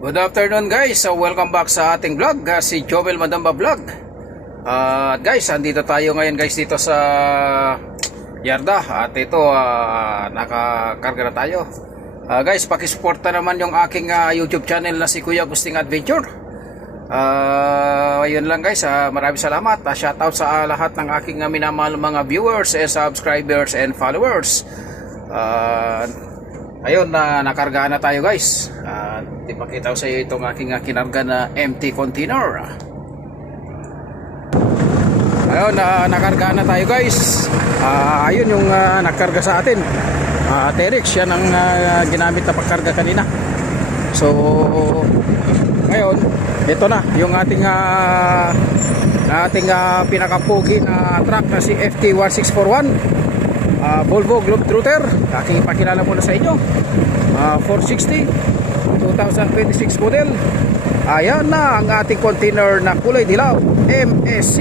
Good afternoon guys, so welcome back sa ating vlog, si Joel Madamba Vlog. Guys, andito tayo ngayon guys dito sa yarda at ito nakakarga na tayo. Guys, pakisuporta naman yung aking YouTube channel na si Kuya Agustin Adventure. Ayun lang guys, maraming salamat. Shoutout sa lahat ng aking minamahal mga viewers and subscribers and followers. Ayun, nakargaan na tayo guys. Ipakita ko sa iyo itong aking kinarga na empty container. Ayun, nakargaan na tayo guys. Ayun yung nakarga sa atin. Terex, yan ang ginamit na pagkarga kanina. So, ngayon, ito na yung ating pinakapugi na truck na si FT1641. Volvo Globetrotter, aking ipakilala muna sa inyo. 460 2026 model. Ayan na ang ating container na kulay dilaw, MSC.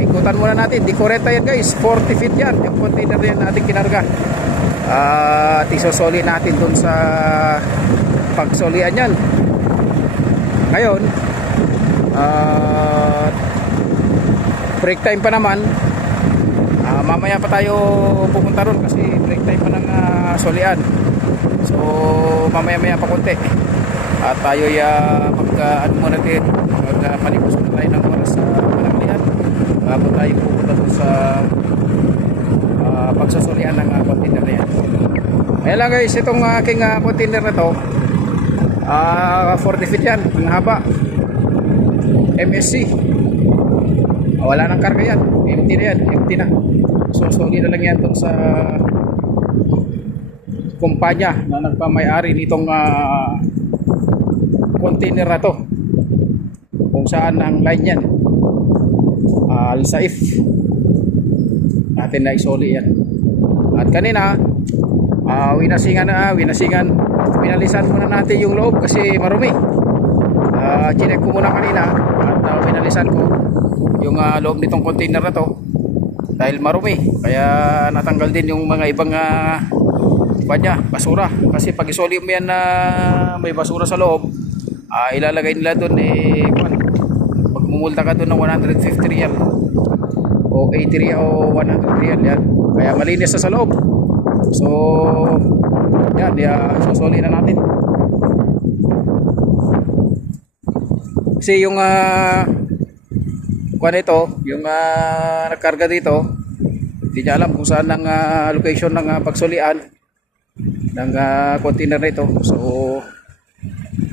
Ikutan muna natin, di 40 yan guys, 40 feet yan yung container yan natin kinarga. At isosoli natin dun sa pagsolian yan. Ngayon, break time pa naman. Mamaya pa tayo pupunta ron kasi break time pa ng solian. So mamaya pa konti at tayo ano muna din, magpalimos muna tayo ng oras sa pananglihan bago tayo pupunta doon sa pagsasolian ng container na yan. Ayan lang guys, itong aking container na to 40 feet yan ang haba, MSC. Wala nang karga yan, empty na yan, empty na. So soli na lang yan doon sa kumpanya na nagpamay-ari nitong container na to, kung saan ang line yan, Al-Saif natin na isoli yan. At kanina pinalisan muna natin yung loob kasi marumi. Chinek ko muna kanina at pinalisan ko yung loob nitong container na to dahil marumi, kaya natanggal din yung mga ibang basura. Kasi pag isoli mo yan na may basura sa loob, ilalagay nila doon magmumulta ka doon ng 150 real o 80 real o 100 real yan. Kaya malinis na sa loob. So yan, susoli na natin kasi yung yung nagkarga dito, hindi niya alam kung saan ang location ng pagsolian ng container nito. So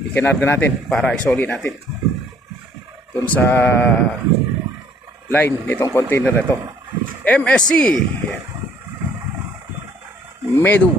ikinarga natin para isoli natin dun sa line nitong container nito, MSC Medu.